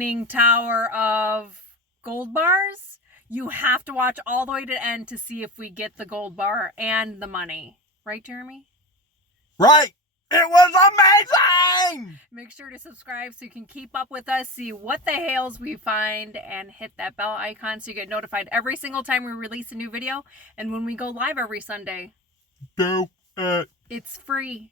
leaning tower of gold bars. You have to watch all the way to the end to see if we get the gold bar and the money. Right, Jeremy? Right. It was amazing! Make sure to subscribe so you can keep up with us, see what the Hales we find, and hit that bell icon so you get notified every single time we release a new video and when we go live every Sunday. Do it. It's free.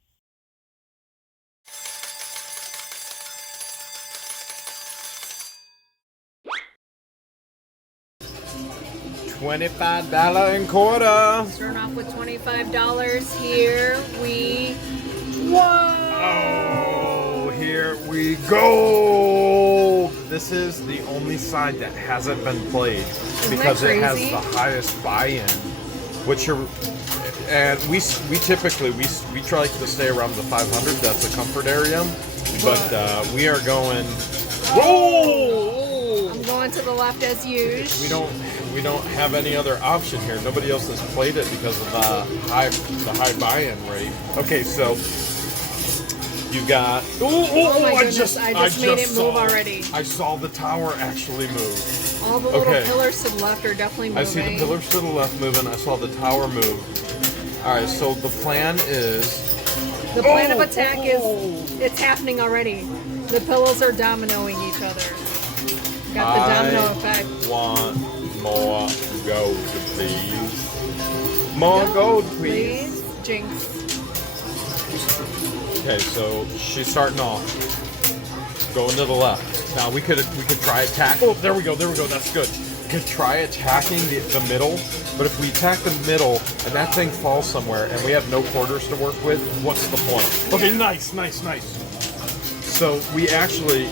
$25 and quarter. Start off with $25. Here we Oh, here we go. This is the only side that hasn't been played because it has the highest buy-in. And we typically try to stay around the 500. That's a comfort area, but we are going. Whoa! I'm going to the left as usual. We don't have any other option here. Nobody else has played it because of the high buy-in rate. Okay, so you got. Oh my goodness! I just made it move already. I saw the tower actually move. All the little pillars to the left are definitely moving. I see the pillars to the left moving. I saw the tower move. All right, so the plan is. The plan of attack is it's happening already. The pillows are dominoing each other. Got the domino effect. Want more gold, please. More gold, please. Jinx. Okay, so she's starting off. Going to the left. Now we could try attack. Oh, there we go. That's good. We could try attacking the middle, but if we attack the middle and that thing falls somewhere and we have no quarters to work with, what's the point? Okay, nice. So we actually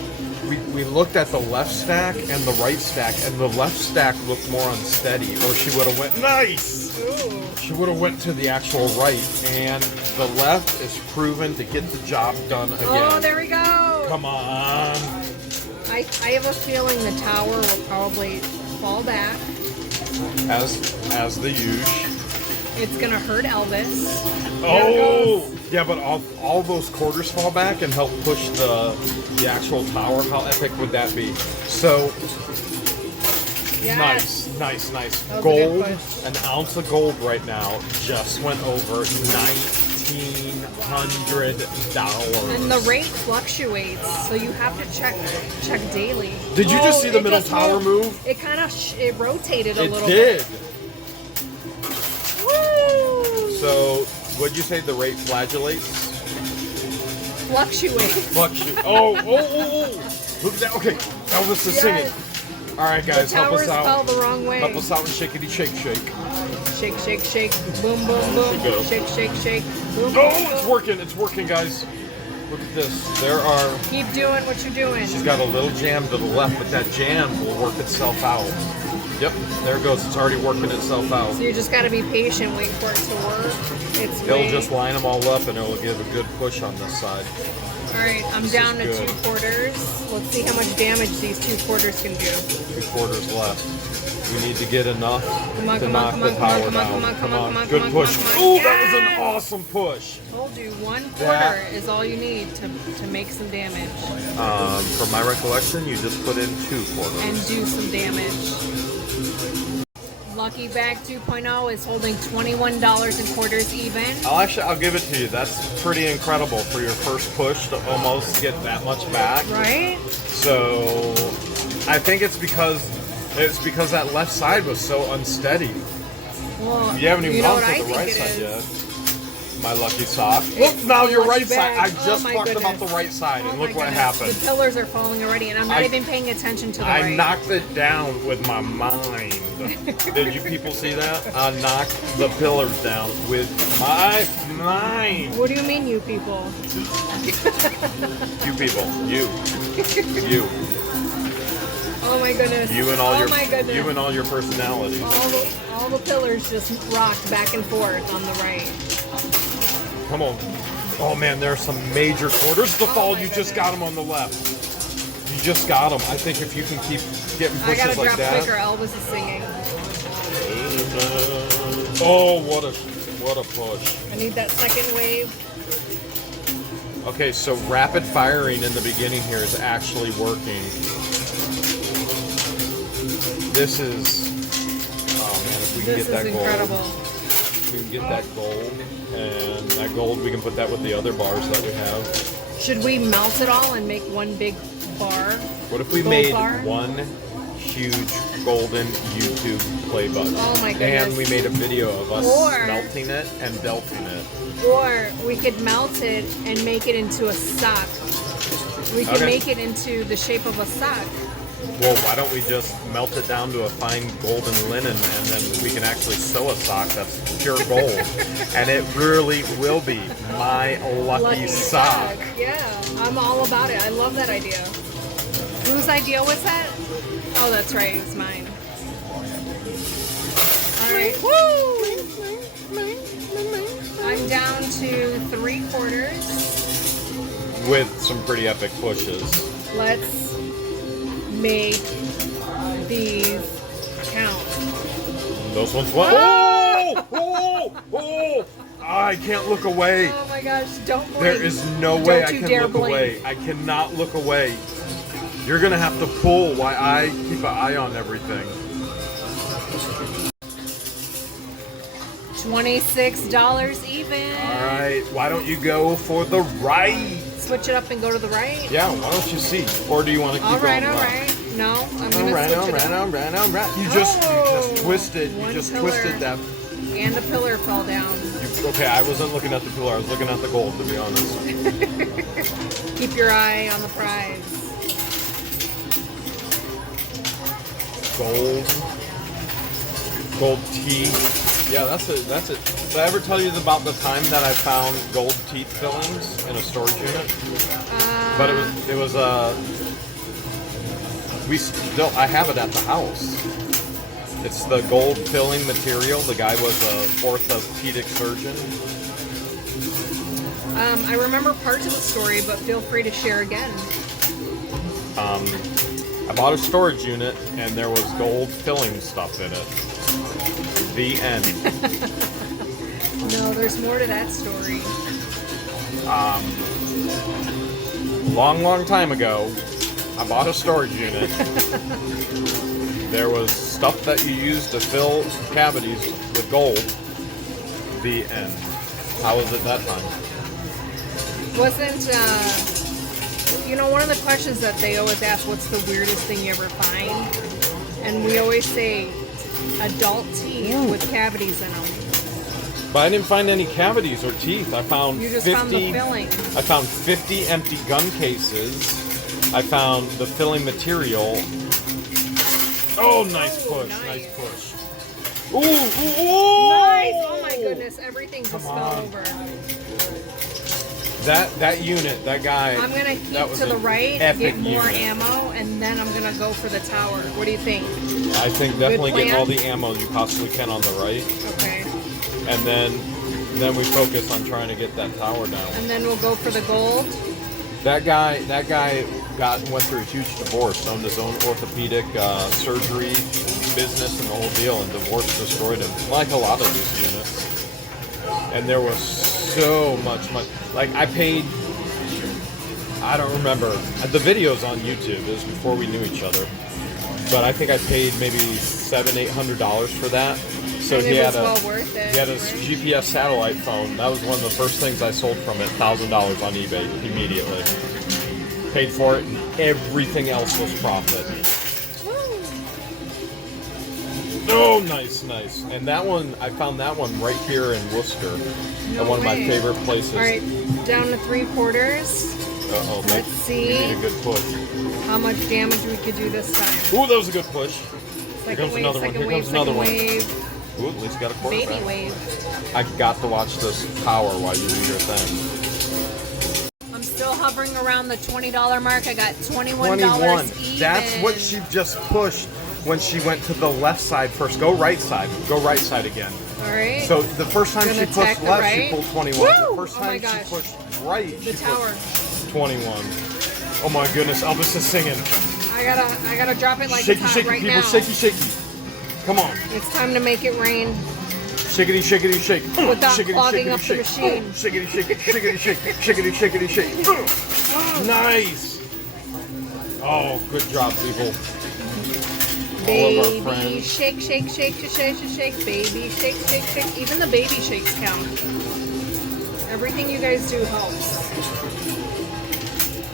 we looked at the left stack and the right stack, and the left stack looked more unsteady, or she would have went nice. Ooh. She would have went to the actual right, and the left is proven to get the job done again. Oh, there we go. Come on. I have a feeling the tower will probably fall back. As the usual. It's gonna hurt Elvis. Oh, yeah, but all those quarters fall back and help push the actual tower. How epic would that be? So, yes. Nice. Gold, an ounce of gold right now just went over $1,900. And the rate fluctuates, so you have to check daily. Did you just see the middle tower move? It kind of it rotated a little bit. It did. So, what'd you say the rate flagellates? Fluctuates. Oh. Look at that. Okay, Elvis is singing. All right, guys, help us out. The towers fell the wrong way. Help us out and shakety shake. Shake. Boom, boom, boom. Shake. Boom, It's working, guys. Look at this. There are... Keep doing what you're doing. She's got a little jam to the left, but that jam will work itself out. Yep, there it goes. It's already working itself out. So you just got to be patient, wait for it to work. It'll just line them all up, and it'll give a good push on this side. All right, I'm down to 2 quarters. Let's see how much damage these 2 quarters can do. 2 quarters left. We need to get enough to knock the tower down. Come on. Good push. Oh, that was an awesome push. Told you, 1 quarter is all you need to make some damage. From my recollection, you just put in 2 quarters. And do some damage. Lucky Bag 2.0 is holding $21 and quarters even. I'll give it to you. That's pretty incredible for your first push to almost get that much back. Right? So I think it's because that left side was so unsteady. Well, you haven't even gone to the right side yet. My lucky sock. Look, now your right side. I just talked about the right side, and look what happened. The pillars are falling already, and I'm not even paying attention to the right. I knocked it down with my mind. Did you people see that? I knocked the pillars down with my mind. What do you mean, you people? You people. You. Oh my goodness. You and all your personality. All the pillars just rocked back and forth on the right. Come on. Oh man, there are some major quarters to fall. You just got them on the left. You just got them. I think if you can keep getting pushes like that. I gotta drop quicker. Elvis is singing. Oh, what a push. I need that second wave. Okay, so rapid firing in the beginning here is actually working. This is, oh man, if we can This get that is gold. incredible. If we can get that gold, and that gold, we can put that with the other bars that we have. Should we melt it all and make one big bar? What if we Gold made bar? one huge golden YouTube play button? Oh my goodness. And we made a video of us Or- melting it and delting it. Or we could melt it and make it into a sock. We could Okay. make it into the shape of a sock. Well, why don't we just melt it down to a fine golden linen, and then we can actually sew a sock that's pure gold. And it really will be my lucky sock. Yeah, I'm all about it. I love that idea. Whose idea was that? Oh, that's right. It was mine. All right. Woo! I'm down to 3/4. With some pretty epic pushes. Let's make these count. Those ones what? Oh! Oh! Oh! I can't look away. Oh my gosh, don't blink. There is no way I Don't you can dare look blink. away. I cannot look away. You're gonna have to pull while I keep an eye on everything. $26 even. All right, why don't you go for the right? Switch it up and go to the right. Yeah, why don't you see? Or do you want to keep All right, going all left? right. No, I'm All gonna right, switch all it right, up. all right, all right. You just twisted. You One just pillar. twisted that. And the pillar fell down. Okay, I wasn't looking at the pillar. I was looking at the gold, to be honest. Keep your eye on the prize. Gold teeth. Yeah, that's it. That's it. Did I ever tell you about the time that I found gold teeth fillings in a storage unit? But it was I have it at the house. It's the gold filling material. The guy was a orthopedic surgeon. I remember parts of the story, but feel free to share again. I bought a storage unit and there was gold filling stuff in it. The end. No, there's more to that story. Long time ago, I bought a storage unit. There was stuff that you use to fill cavities with gold. The end. How was it that time? Wasn't, one of the questions that they always ask, what's the weirdest thing you ever find? And we always say adult teeth with cavities in them. But I didn't find any cavities or teeth. I found You just 50. found the filling. I found 50 empty gun cases. I found the filling material. Oh, nice push! nice. Nice push! Ooh! Ooh! Ooh! Nice! Oh my goodness, everything just fell on. over. That unit, that guy. I'm gonna keep that was to the an right, epic get more unit. ammo, and then I'm gonna go for the tower. What do you think? I think definitely plan? get all the ammo you possibly can on the right, Okay. and then we focus on trying to get that tower down. And then we'll go for the gold. That guy went through a huge divorce, owned his own orthopedic surgery business and the whole deal, and divorce destroyed him, like a lot of these units. And there was so much money. Like I paid, I don't remember. The video's on YouTube. It was before we knew each other, but I think I paid maybe $700-800 for that. So And he it had was well worth it, he had a right? GPS satellite phone. That was one of the first things I sold from it. $1,000 on eBay immediately. Paid for it, and everything else was profit. Oh, nice. And that one, I found that one right here in Wooster. No At one of my way. favorite places. All right, down to 3/4. Uh-oh, Let's see. We need a good push. How much damage we could do this time. Ooh, that was a good push. Second comes wave, another one. second Here wave, comes another second one. wave, Ooh, at least got a quarterback. baby wave. I got to watch this power while you do your thing. I'm still hovering around the $20 mark. I got $21 even. That's what she just pushed when she went to the left side first. Go right side. Go right side again. All right. So the first time Gonna she pushed attack the left, right. she pulled 21. Woo! The first Oh my time she gosh. pushed right, The she tower. pushed 21. Oh my goodness, Elvis is singing. I gotta drop it like Shaky, it's hot shaky, right people, now. shaky, shaky. Come on. It's time to make it rain. Shiggity, shiggity, shake. Without Shiggity, clogging shiggity, up the shake. machine. Shiggity, shake, shiggity, shake, shiggity, shiggity, shake. Nice. Oh, good job, people. all of our Baby friends. shake, shake, shake, shake, shake, shake, baby shake, shake, shake. Even the baby shakes count. Everything you guys do helps.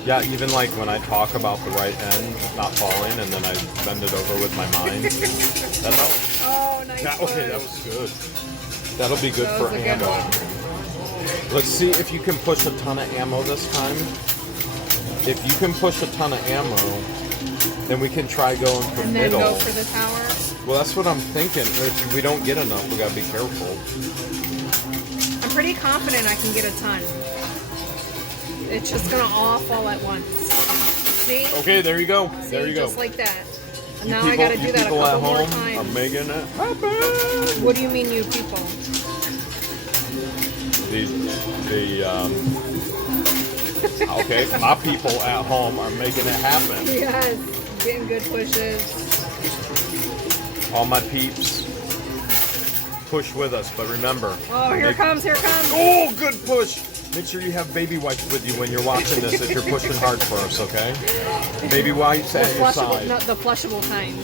Yeah, even like when I talk about the right end not falling and then I bend it over with my mind. That helps. Oh, nice. Okay, that was good. That'll be good That for was a good ammo. one. Let's see if you can push a ton of ammo this time. If you can push a ton of ammo, then we can try going for And then middle. go for the tower. Well, that's what I'm thinking. If we don't get enough, we gotta be careful. I'm pretty confident I can get a ton. It's just gonna all fall at once. See? Okay, there you go. See, There you go. just like that. And You now people, I gotta do you that a people couple at more home are times. making it happen. What do you mean, you people? Okay, my people at home are making it happen. Yes, getting good pushes. All my peeps, push with us, but remember. Oh, here it comes, here it comes. Oh, good push. Make sure you have baby wipes with you when you're watching this if you're pushing hard first, okay? Baby wipes at your side. Not the flushable kind.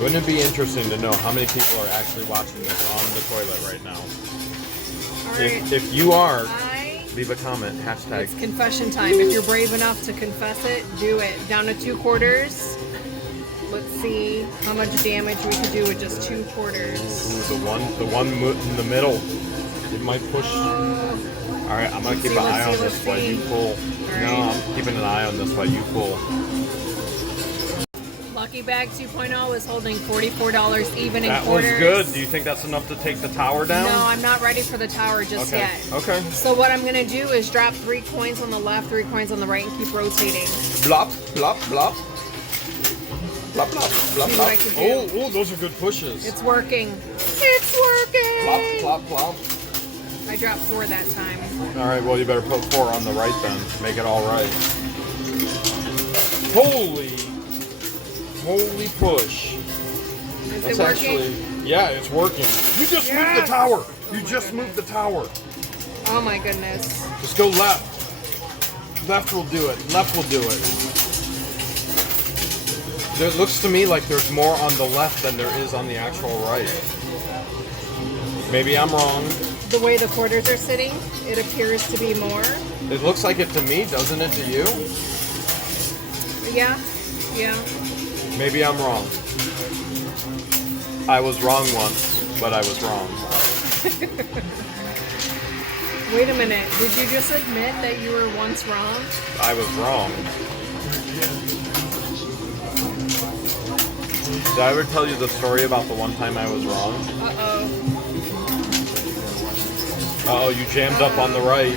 Wouldn't it be interesting to know how many people are actually watching this on the toilet right now? All right. If you are, I leave a comment, hashtag. It's confession time. If you're brave enough to confess it, do it. Down to 2 quarters. Let's see how much damage we can do with just 2 quarters. Ooh, the one in the middle. It might push. Oh, All right, I'm gonna keep an eye on this while you pull. No, I'm keeping an eye on this while you pull. Lucky Bag 2.0 is holding $44 even in That was quarters. good. Do you think that's enough to take the tower down? No, I'm not ready for the tower just Okay. yet. Okay. So what I'm gonna do is drop 3 coins on the left, 3 coins on the right, and keep rotating. Blop, blop, blop. Blop, blop, blop, See what I can blop. do. Oh, those are good pushes. It's working. It's working. Plop, plop, plop. I dropped 4 that time. All right, well, you better put 4 on the right then. Make it all right. Holy push. Is That's it working? actually, yeah, it's working. You just moved the tower. You just moved the tower. Oh my goodness. Just go left. Left will do it. Left will do it. It looks to me like there's more on the left than there is on the actual right. Maybe I'm wrong. The way the quarters are sitting, it appears to be more. It looks like it to me, doesn't it to you? Yeah, yeah. Maybe I'm wrong. I was wrong once, but I was wrong. Wait a minute. Did you just admit that you were once wrong? I was wrong. Did I ever tell you the story about the one time I was wrong? Uh-oh. Uh-oh, you jammed up on the right.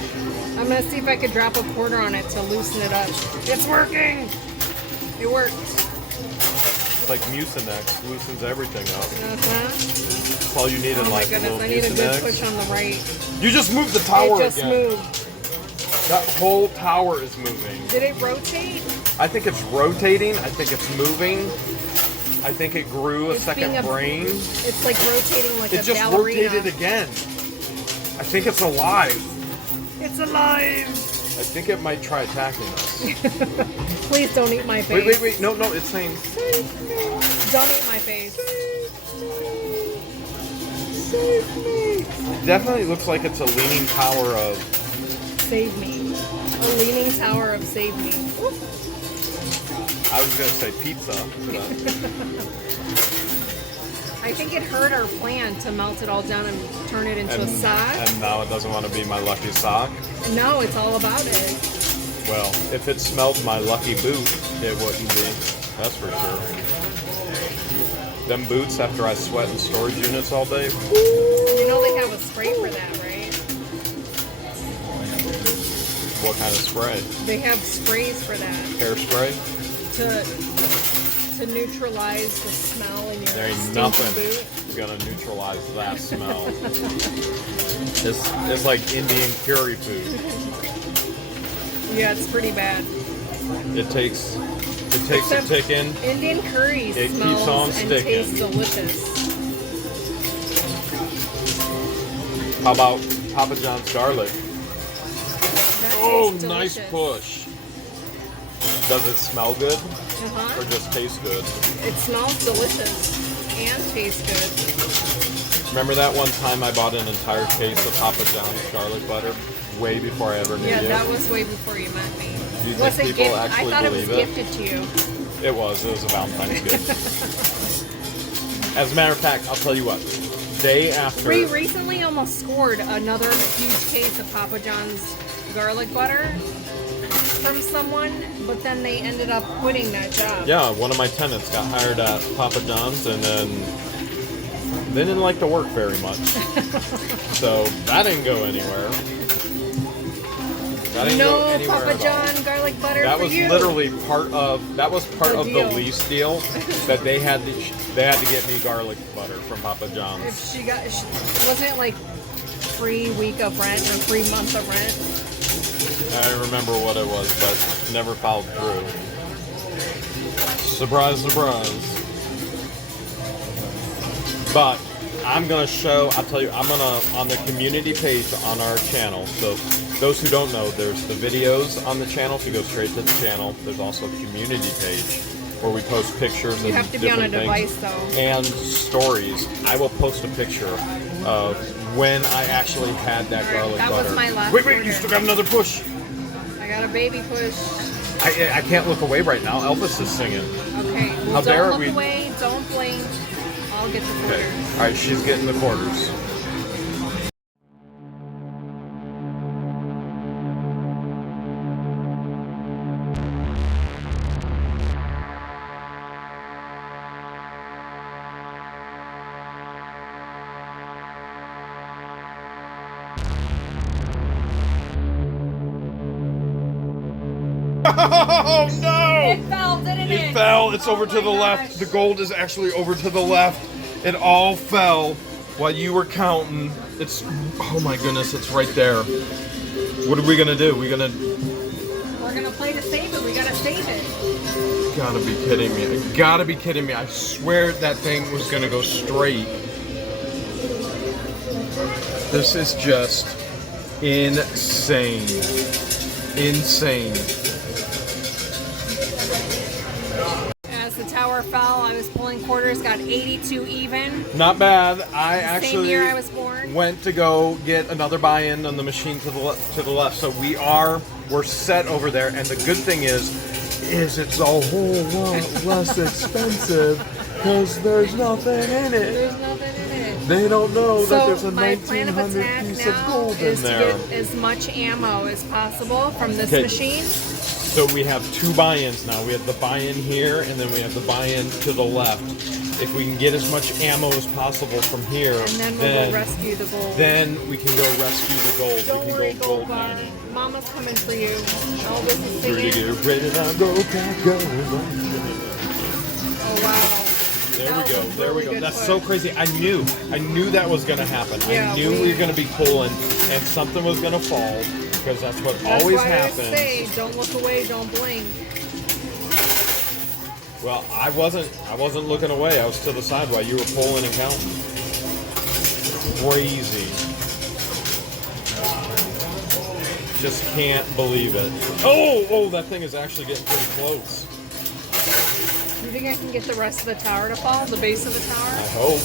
I'm gonna see if I could drop a quarter on it to loosen it up. It's working! It worked. It's like Mucinex, loosens everything up. Uh-huh. That's all you need in Oh my life, a goodness, little I need a good Mucinex. push on the right. You just moved the tower It just again. moved. That whole tower is moving. Did it rotate? I think it's rotating. I think it's moving. I think it grew a It's second being a- brain. It's like rotating like It a just ballerina. rotated again. I think it's alive. It's alive! I think it might try attacking us. Please don't eat my face. Wait. No, it's saying, Don't eat my face. save me. It definitely looks like it's a leaning tower of, Save me. A leaning tower of save me. I was going to say pizza. But I think it hurt our plan to melt it all down and turn it into a sock. And now it doesn't want to be my lucky sock. No, it's all about it. Well, if it smelled my lucky boot, it wouldn't be. That's for sure. Them boots after I sweat in storage units all day. You know they have a spray for that, right? What kind of spray? They have sprays for that Hairspray? to neutralize the smell in your There ain't stinky nothing boot. gonna neutralize that smell. It's like Indian curry food. Yeah, it's pretty bad. It takes Except a ticking. Indian curry It keeps smells on and sticking. tastes delicious. How about Papa John's garlic? That Oh, tastes nice delicious. push. Does it smell good Uh-huh. or just taste good? It smells delicious and tastes good. Remember that one time I bought an entire case of Papa John's garlic butter way before I ever knew Yeah, you? that was way before you met me. Do you Was think it people I actually thought it was believe it? gifted to you. It was a Valentine's gift. As a matter of fact, I'll tell you what. Day after. We recently almost scored another huge case of Papa John's garlic butter from someone, but then they ended up quitting that job. Yeah, one of my tenants got hired at Papa John's, and then they didn't like the work very much. So that didn't go anywhere. That didn't go No anywhere Papa at all. John garlic butter That for was you. literally part of The the deal. lease deal that they had to get me garlic butter from Papa John's. If she got, wasn't it like free week of rent or free month of rent? I don't remember what it was, but never followed through. Surprise, surprise. But I'm gonna show. I'll tell you. I'm gonna on the community page on our channel. So those who don't know, there's the videos on the channel. So go straight to the channel. There's also a community page where we post pictures. You and have to be on a different things. device though. And stories. I will post a picture of when I actually had that garlic that was butter. my last Wait, you order. still got another push. I got a baby push. I can't look away right now. Elvis is singing. Okay, well, How dare don't we- look away, don't blink. I'll get the Okay. quarters. All right, she's getting the quarters. Oh no! It fell, didn't it? It fell. It's Oh over to my the left. gosh. The gold is actually over to the left. It all fell while you were counting. It's, oh my goodness, it's right there. What are we gonna do? We're gonna play to save it. We gotta save it. Gotta be kidding me. Gotta be kidding me. I swear that thing was gonna go straight. This is just insane. Insane. As the tower fell, I was pulling quarters, got 82 even. Not bad. I Same actually year I was born. went to go get another buy-in on the machine to the left. So we're set over there. And the good thing is it's a whole lot less expensive because there's nothing in it. There's nothing in it. They don't know that there's So a my plan of 1900 attack piece of now gold in is to there. get as much ammo as possible from this Okay. machine. So we have two buy-ins now. We have the buy-in here, and then we have the buy-in to the left. If we can get as much ammo as possible from here, And then we'll go rescue the gold. then we can go rescue the gold. Don't we worry, can go gold gold bar. mining. Mama's coming for you. Elvis is Ready singing. to get ready to go, go. Oh wow. There That we go. was a There we really go. good That's push. so crazy. I knew that was gonna happen. Yeah, I knew we were gonna be pulling, and something was gonna fall because that's what That's always why happens. I say, don't look away, don't blink. Well, I wasn't looking away. I was to the side while you were pulling and counting. Crazy. Just can't believe it. Oh, that thing is actually getting pretty close. You think I can get the rest of the tower to fall? The base of the I tower? hope.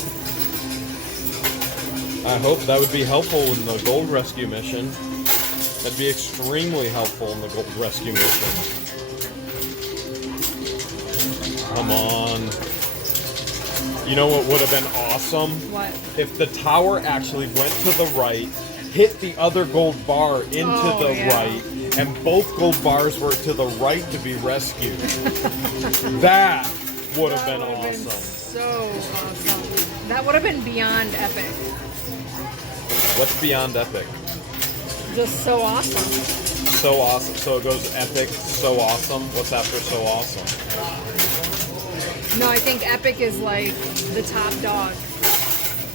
I hope that would be helpful in the gold rescue mission. That'd be extremely helpful in the gold rescue mission. Come on. You know what would have been awesome? What? If the tower actually went to the right, hit the other gold bar into Oh, the yeah. right, and both gold bars were to the right to be rescued. That would have been That would have been awesome. so awesome. That would have been beyond epic. What's beyond epic? Just so awesome. So awesome. So it goes epic, so awesome. What's after so awesome? No, I think epic is like the top dog.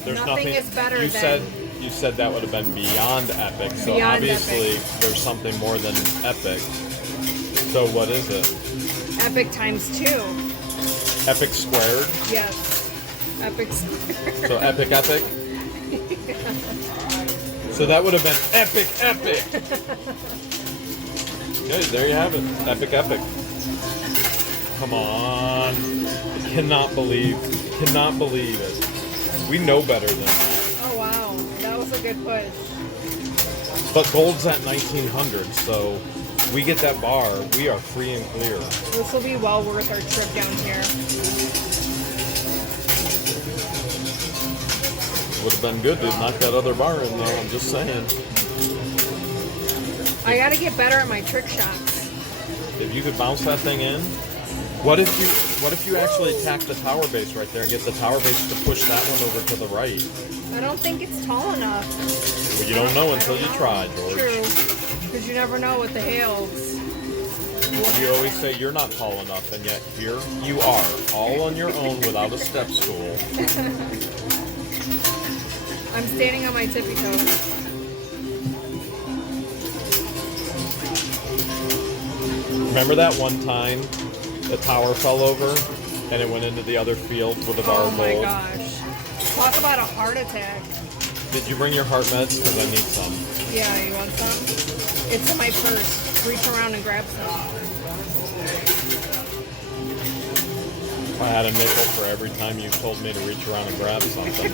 There's Nothing is better you than- You said that would have been beyond epic. So Beyond obviously epic. there's something more than epic. So what is it? Epic times 2. Epic squared? Yes. Epic square. So epic. So that would have been epic. Okay, there you have it. Epic. Come on. I cannot believe it. We know better than that. Oh wow, that was a good push. But gold's at 1900, so we get that bar, we are free and clear. This will be well worth our trip down here. Would have been good to knock that other bar in there, I'm just saying. I gotta get better at my trick shots. If you could bounce that thing in, what if you actually attack the tower base right there and get the tower base to push that one over to the right? I don't think it's tall enough. Well, you don't know until you try, George. True, because you never know with the Hales. You always say you're not tall enough, and yet here you are, all on your own without a step stool. I'm standing on my tippy toes. Remember that one time the tower fell over and it went into the other field with a bar Oh of my gold? gosh. Talk about a heart attack. Did you bring your heart meds? Because I need some. Yeah, you want some? It's in my purse. Reach around and grab some. If I had a nickel for every time you told me to reach around and grab something,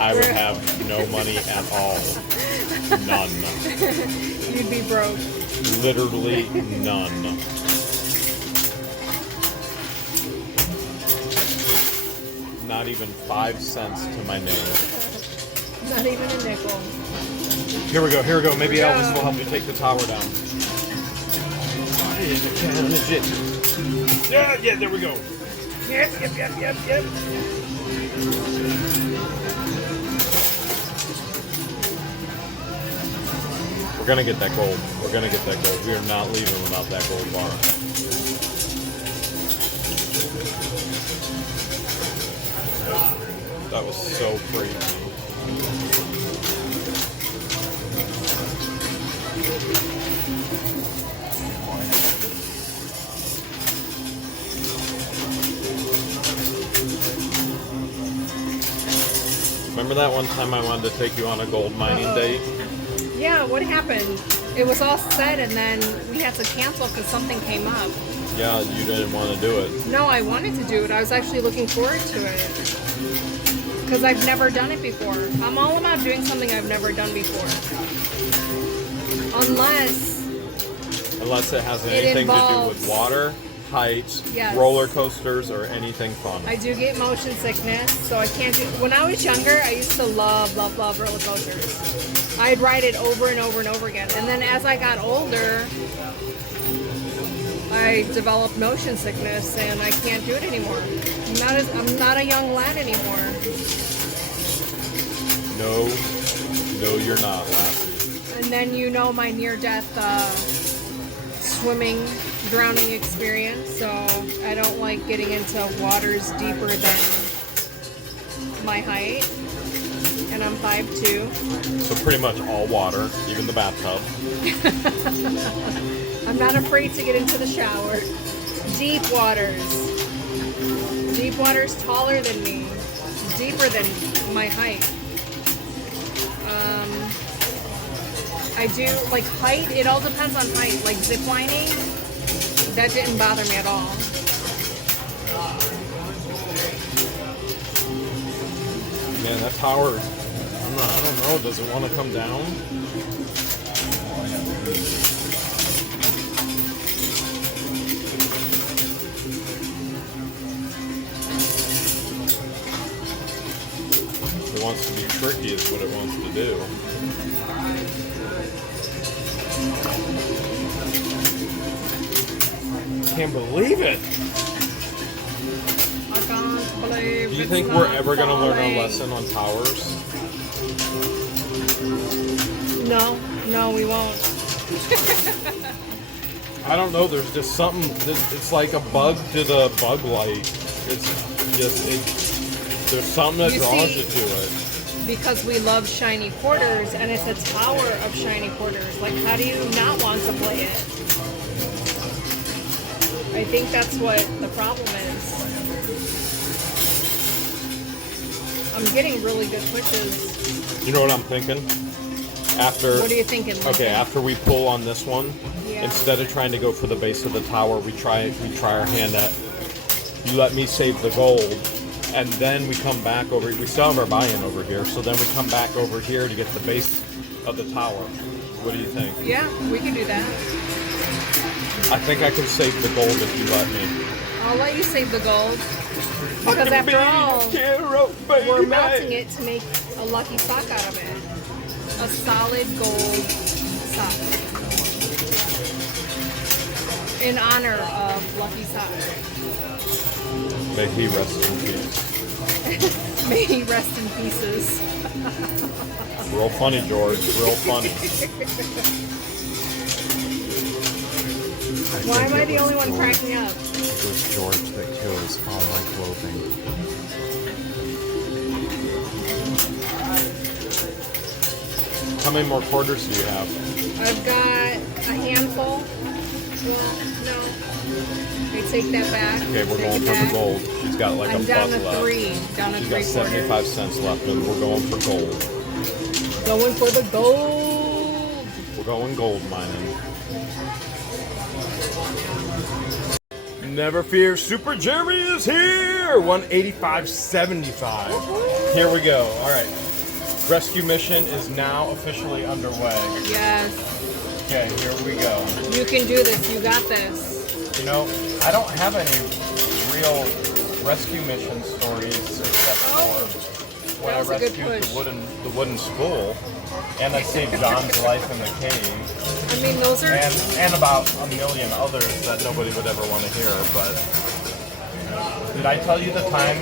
I would have no money at all. None. You'd be broke. Literally none. Not even 5 cents to my name. Not even a nickel. Here we go. Maybe Elvis will help you take the tower down. Yeah, there we go. Yep. We're gonna get that gold. We are not leaving without that gold bar. That was so crazy. Remember that one time I wanted to take you on a gold mining date? Yeah, what happened? It was all set and then we had to cancel because something came up. Yeah, you didn't want to do it. No, I wanted to do it. I was actually looking forward to it. Because I've never done it before. I'm all about doing something I've never done before. Unless it has anything to do with water, heights, roller coasters, or anything fun. I do get motion sickness, so I can't do. When I was younger, I used to love roller coasters. I'd ride it over and over and over again. And then as I got older, I developed motion sickness, and I can't do it anymore. I'm not a young lad anymore. No, you're not, Lassie. And then you know my near-death swimming, drowning experience, so I don't like getting into waters deeper than my height. And I'm 5'2". So pretty much all water, even the bathtub. I'm not afraid to get into the shower. Deep waters. Deep water's taller than me. Deeper than my height. I do, like height, it all depends on height. Like zip lining, that didn't bother me at all. Man, that tower, I don't know, does it want to come down? It wants to be tricky is what it wants to do. Can't believe it. I can't believe. Do you think we're ever going to learn a lesson on towers? No, we won't. I don't know. There's just something. It's like a bug to the bug light. It's just there's something that draws you to it. Because we love shiny quarters, and it's a tower of shiny quarters. Like, how do you not want to play it? I think that's what the problem is. I'm getting really good pushes. You know what I'm thinking? After, What are you thinking? okay, after we pull on this one, Yeah. instead of trying to go for the base of the tower, we try our hand at, you let me save the gold, and then we come back over, we still have our buy-in over here, so then we come back over here to get the base of the tower. What do you think? Yeah, we can do that. I think I can save the gold if you let me. I'll let you save the gold. Because after all, we're melting it to make a lucky sock out of it. A solid gold sock. In honor of Lucky Sock. May he rest in peace. May he rest in pieces. Real funny, George. Real funny. Why am I the only one cracking up? It was George that kills all my clothing. How many more quarters do you have? I've got a handful. Well, no. I take that back. Okay, we're Take going it for the back. gold. She's got like I'm a down buck to left. 3. Down to She's 3 got 75 cents left, and we're going for gold. Going for the gold. We're going gold mining. Never fear, Super Jeremy is here! 185.75. Here we go. All right. Rescue mission is now officially underway. Yes. Okay, here we go. You can do this. You got this. You know, I don't have any real rescue mission stories except for when I that was a good rescued push. the wooden spool, and I saved John's life in the cave. I mean, those are... And about a million others that nobody would ever want to hear. But did I tell you the time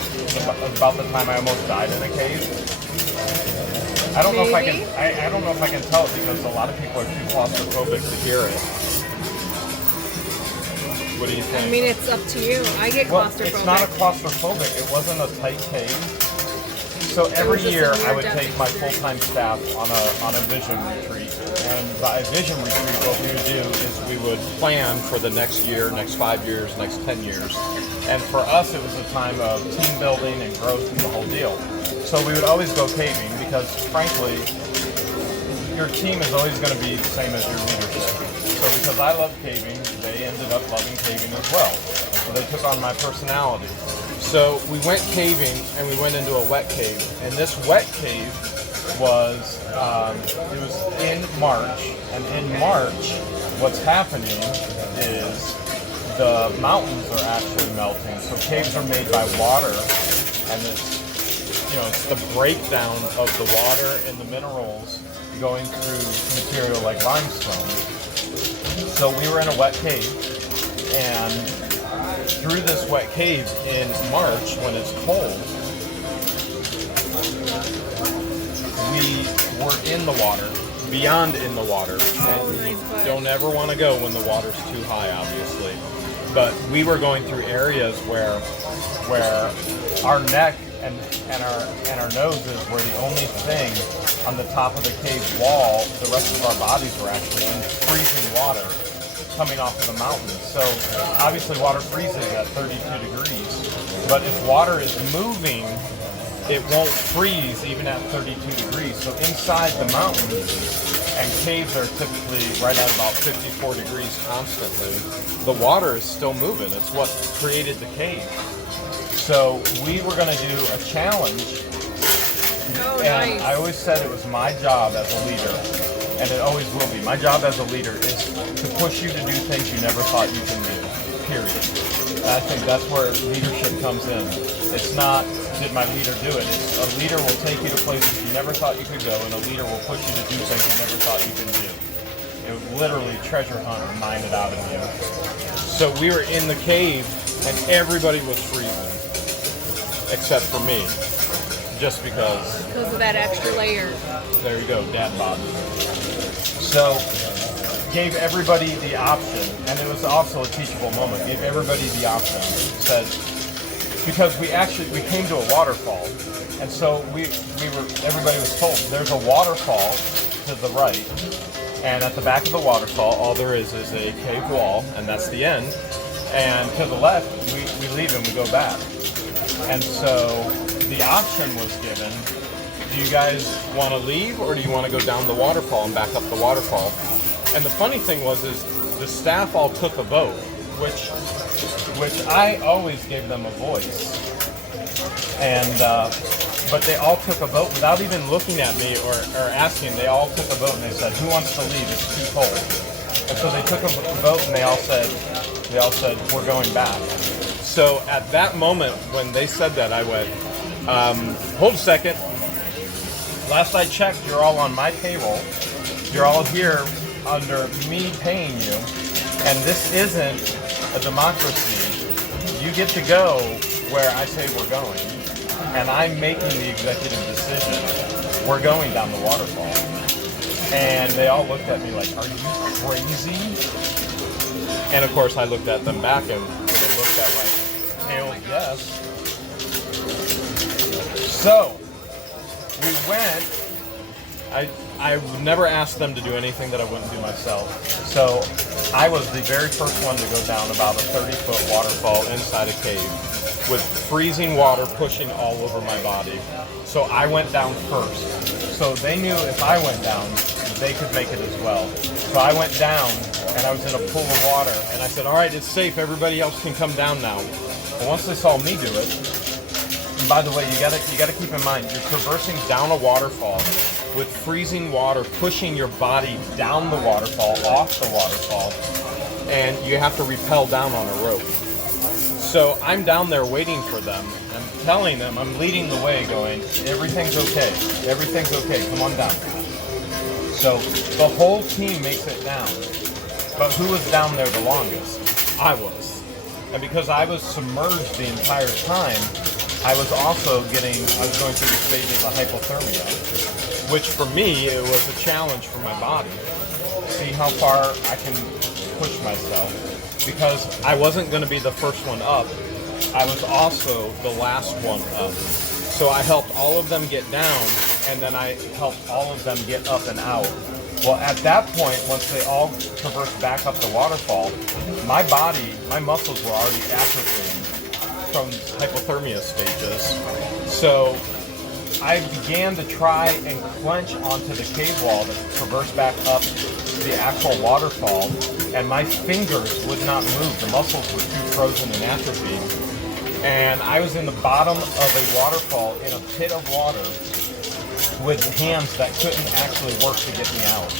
about the time I almost died in a cave? I don't know if I can. I don't know if I can tell it because a lot of people are too claustrophobic to hear it. What do you think? I mean, it's up to you. I get Well, claustrophobic. it's not a claustrophobic. It wasn't a tight cave. So every was just a year I weird would death take my experience. full-time staff on a vision retreat. And by vision retreat, what we would do is we would plan for the next year, next 5 years, next 10 years. And for us, it was a time of team building and growth and the whole deal. So we would always go caving because, frankly, your team is always going to be the same as your leadership. So because I love caving, they ended up loving caving as well. So they took on my personality. So we went caving and we went into a wet cave. And this wet cave was, it was in March. And in March, what's happening is the mountains are actually melting. So caves are made by water, and it's, you know, it's the breakdown of the water and the minerals going through material like limestone. So we were in a wet cave, and through this wet cave in March when it's cold, we were in the water, beyond in the water. And you don't ever want to go when the water's too high, obviously. But we were going through areas where our neck and our noses were the only thing on the top of the cave wall. The rest of our bodies were actually in freezing water coming off of the mountains. So obviously water freezes at 32 degrees. But if water is moving, it won't freeze even at 32 degrees. So inside the mountains, and caves are typically right at about 54 degrees constantly, the water is still moving. It's what created the cave. So we were going to do a challenge, and nice. I always said it was my job as a leader, and it always will be. My job as a leader is to push you to do things you never thought you can do, period. And I think that's where leadership comes in. It's not, did my leader do it? It's a leader will take you to places you never thought you could go, and a leader will push you to do things you never thought you could do. It would literally treasure hunt and mine it out of you. So we were in the cave, and everybody was freezing, except for me, just because. Because of that extra layer. There you go, dad bod. So, gave everybody the option, and it was also a teachable moment. Gave everybody the option. Said, because we came to a waterfall, and so everybody was told there's a waterfall to the right, and at the back of the waterfall, all there is a cave wall, and that's the end. And to the left, we leave and we go back. And so the option was given. do you guys want to leave or do you want to go down the waterfall and back up the waterfall? And the funny thing was is the staff all took a vote, which I always gave them a voice. And but they all took a vote without even looking at me or asking. They all took a vote and they said, "Who wants to leave? It's too cold." And so they took a vote and they all said, "We're going back." So at that moment when they said that, I went, "Hold a second. Last I checked, you're all on my payroll. You're all here under me paying you, and this isn't a democracy. You get to go where I say we're going, and I'm making the executive decision. We're going down the waterfall." And they all looked at me like, "Are you crazy?" And of course I looked at them back and they looked at like, "Hale, yes." So we went. I would never ask them to do anything that I wouldn't do myself. So I was the very first one to go down about a 30-foot waterfall inside a cave with freezing water pushing all over my body. So I went down first. So they knew if I went down, they could make it as well. So I went down and I was in a pool of water and I said, "All right, it's safe. Everybody else can come down now." But once they saw me do it, and by the way, you gotta keep in mind, you're traversing down a waterfall with freezing water pushing your body down the waterfall, off the waterfall, and you have to rappel down on a rope. So I'm down there waiting for them. I'm telling them, I'm leading the way going, "Everything's okay. Everything's okay. Come on down." So the whole team makes it down. But who was down there the longest? I was. And because I was submerged the entire time, I was going through the stages of hypothermia, which for me, it was a challenge for my body. See how far I can push myself. Because I wasn't going to be the first one up, I was also the last one up. So I helped all of them get down, and then I helped all of them get up and out. Well, at that point, once they all traversed back up the waterfall, my body, my muscles were already atrophying from hypothermia stages. So I began to try and clench onto the cave wall to traverse back up the actual waterfall, and my fingers would not move. The muscles were too frozen and atrophied. And I was in the bottom of a waterfall in a pit of water with hands that couldn't actually work to get me out.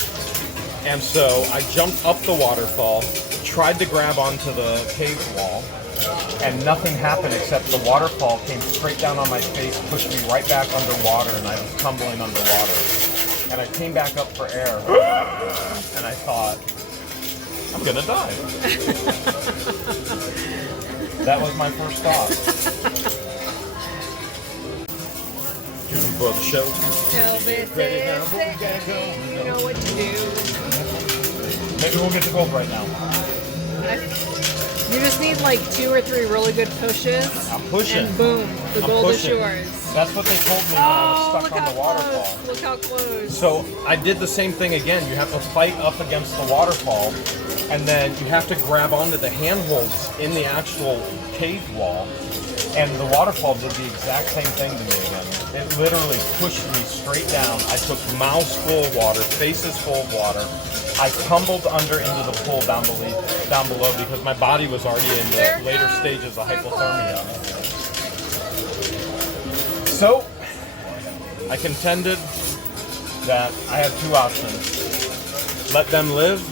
And so I jumped up the waterfall, tried to grab onto the cave wall, and nothing happened except the waterfall came straight down on my face, pushed me right back underwater, and I was tumbling underwater. And I came back up for air, and I thought, "I'm gonna die." That was my first thought. For the show. Elvis is you know what to do. Maybe we'll get to gold right now. You just need like 2 or 3 really good pushes. I'm pushing. And boom, the gold is yours. That's what they told me when I was stuck on the waterfall. Look how close. So I did the same thing again. You have to fight up against the waterfall, and then you have to grab onto the handholds in the actual cave wall. And the waterfall did the exact same thing to me again. It literally pushed me straight down. I took mouths full of water, faces full of water. I tumbled under into the pool down below because my body was already in the later stages of hypothermia. So I contended that I had 2 options. Let them live,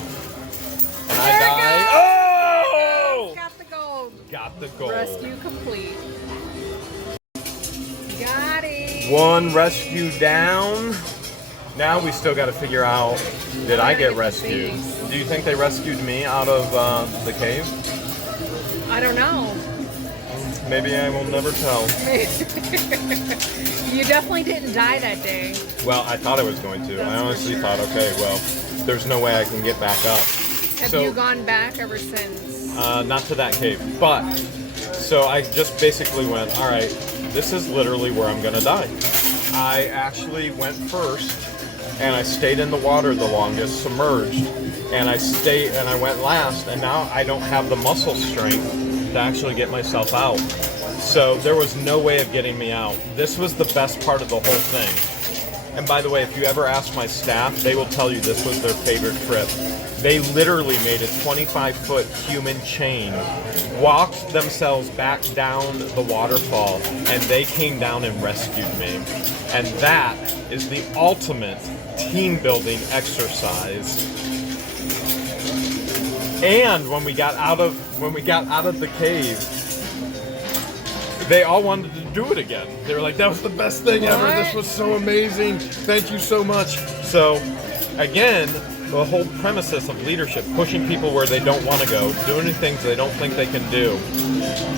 and I die. Oh! Got the gold. Got the gold. Rescue complete. Got it. 1 rescue down. Now we still got to figure out, did I get rescued? Do you think they rescued me out of the cave? I don't know. Maybe I will never tell. You definitely didn't die that day. Well, I thought I was going to. I honestly thought, okay, well, there's no way I can get back up. Have you gone back ever since? Not to that cave, but so I just basically went, all right, this is literally where I'm gonna die. I actually went first, and I stayed in the water the longest, submerged, and I went last, and now I don't have the muscle strength to actually get myself out. So there was no way of getting me out. This was the best part of the whole thing. And by the way, if you ever ask my staff, they will tell you this was their favorite trip. They literally made a 25-foot human chain, walked themselves back down the waterfall, and they came down and rescued me. And that is the ultimate team building exercise. And when we got out of the cave, they all wanted to do it again. They were like, that was the best thing ever. This was so amazing. Thank you so much. So, again, the whole premises of leadership, pushing people where they don't want to go, doing things they don't think they can do.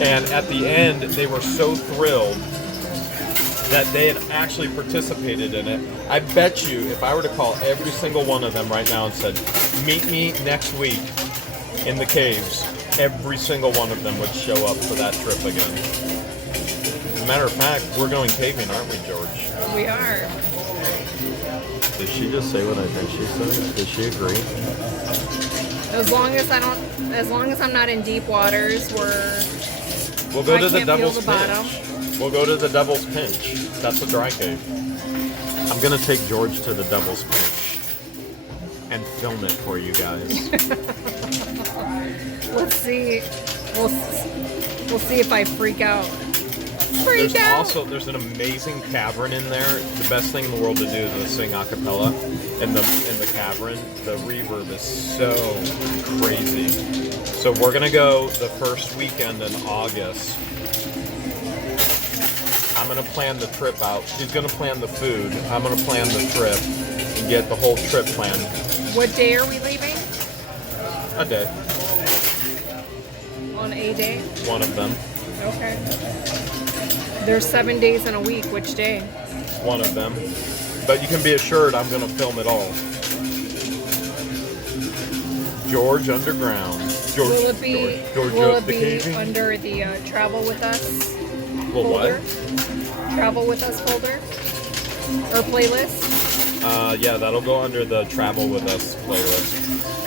And at the end, they were so thrilled that they had actually participated in it. I bet you, if I were to call every single one of them right now and said, meet me next week in the caves, every single one of them would show up for that trip again. As a matter of fact, we're going caving, aren't we, George? We are. Did she just say what I think she said? Did she agree? As long as I'm not in deep waters where We'll go I to the can't Devil's feel the bottom. Pinch. We'll go to the Devil's Pinch. That's a dry cave. I'm gonna take George to the Devil's Pinch and film it for you guys. Let's see. We'll see if I freak out. There's an amazing cavern in there. The best thing in the world to do is to sing a cappella in the cavern. The reverb is so crazy. So we're gonna go the first weekend in August. I'm gonna plan the trip out. She's gonna plan the food. I'm gonna plan the trip and get the whole trip planned. What day are we leaving? A day. On a day? One of them. Okay. There's 7 days in a week. Which day? One of them. But you can be assured I'm gonna film it all. George Underground. George, Will it be, George will up it the be caving. under the Travel With Us Well, folder? what? Travel With Us folder? Or playlist? Yeah, that'll go under the Travel With Us playlist.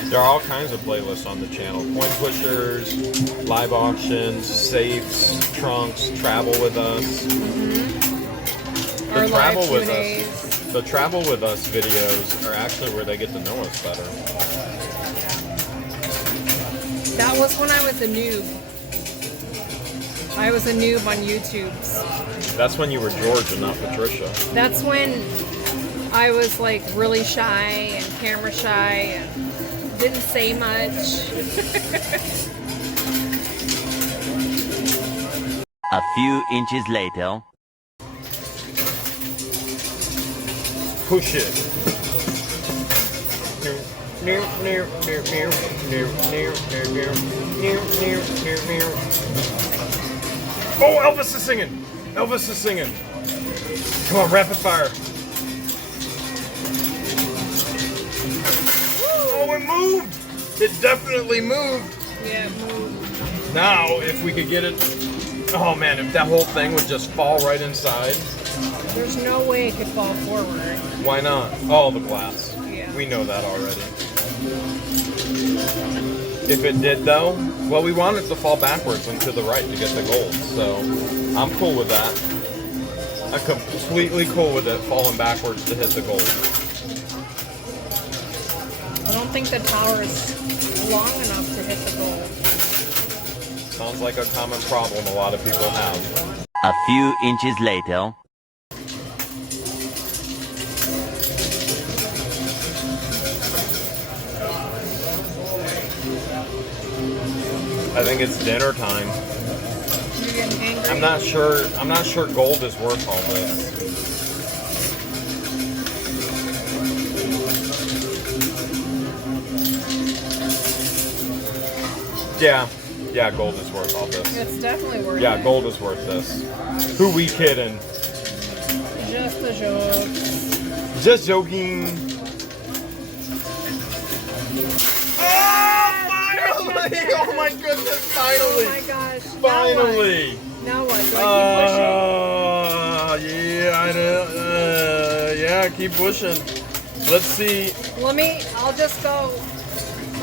There are all kinds of playlists on the channel. Coin pushers, live auctions, safes, trunks, Travel With Us. Mm-hmm. Our Travel live With Q&As. Us. The Travel With Us videos are actually where they get to know us better. That was when I was a noob. I was a noob on YouTube's. That's when you were George and not Patricia. That's when I was like really shy and camera shy and didn't say much. A few inches later. Push it. Oh, Elvis is singing! Elvis is singing! Come on, rapid fire! Oh, it moved! It definitely moved! Yeah, move. Now, if we could get it... Oh man, if that whole thing would just fall right inside. There's no way it could fall forward. Why not? Oh, the glass. Yeah. We know that already. If it did though, well, we want it to fall backwards and to the right to get the gold, so I'm cool with that. I'm completely cool with it falling backwards to hit the gold. I don't think the tower is long enough to hit the goal. Sounds like a common problem a lot of people have. A few inches later. I think it's dinner time. You're getting angry? I'm not sure gold is worth all this. Yeah, gold is worth all this. It's definitely worth it. Yeah, gold is worth this. Who we kidding? Just a joke. Just joking. Oh, finally! Oh my goodness, finally! Oh my gosh. Finally! Now what? Do I Yeah, I know. Yeah, keep pushing. Let's see. keep pushing? I'll just go.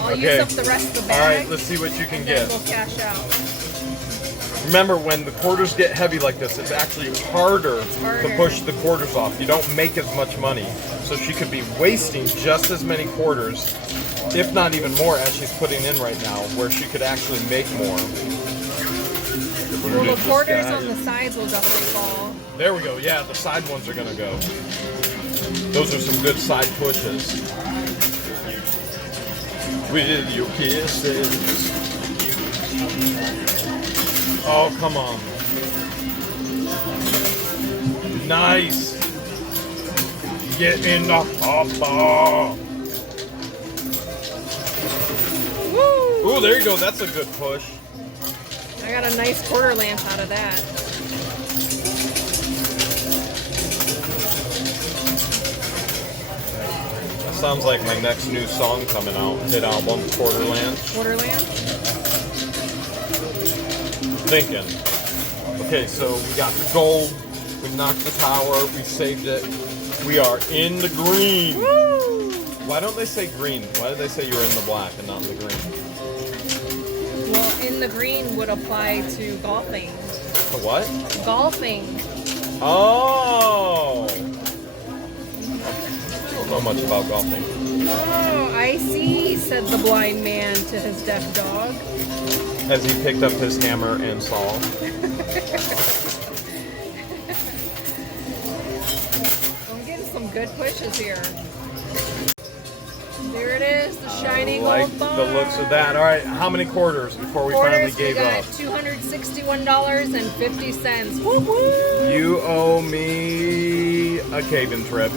I'll Okay. use up the rest of the bag. All right, let's see what you can and then get. we'll cash out. Remember, when the quarters get heavy like this, it's actually harder harder. to push the quarters off. You don't make as much money. So she could be wasting just as many quarters, if not even more, as she's putting in right now, where she could actually make more. Well, the quarters on the sides will definitely fall. There we go. Yeah, the side ones are going to go. Those are some good side pushes. With your kisses. Oh, come on. Nice. Get in the hopper. Woo! Ooh, there you go. That's a good push. I got a nice quarter lamp out of that. That sounds like my next new song coming out. Hit album, Quarterland. Quarter lamp? Thinking. Okay, so we got the gold. We knocked the tower. We saved it. We are in the green. Woo! Why don't they say green? Why do they say you're in the black and not in the green? Well, in the green would apply to golfing. To what? Golfing. Oh! I don't know much about golfing. Oh, I see, said the blind man to his deaf dog. As he picked up his hammer and saw. I'm getting some good pushes here. There it is, the shiny Like gold bar. the looks of that. All right, how many quarters before we finally gave we got up? $261.50. Woo woo! You owe me a cave-in trip.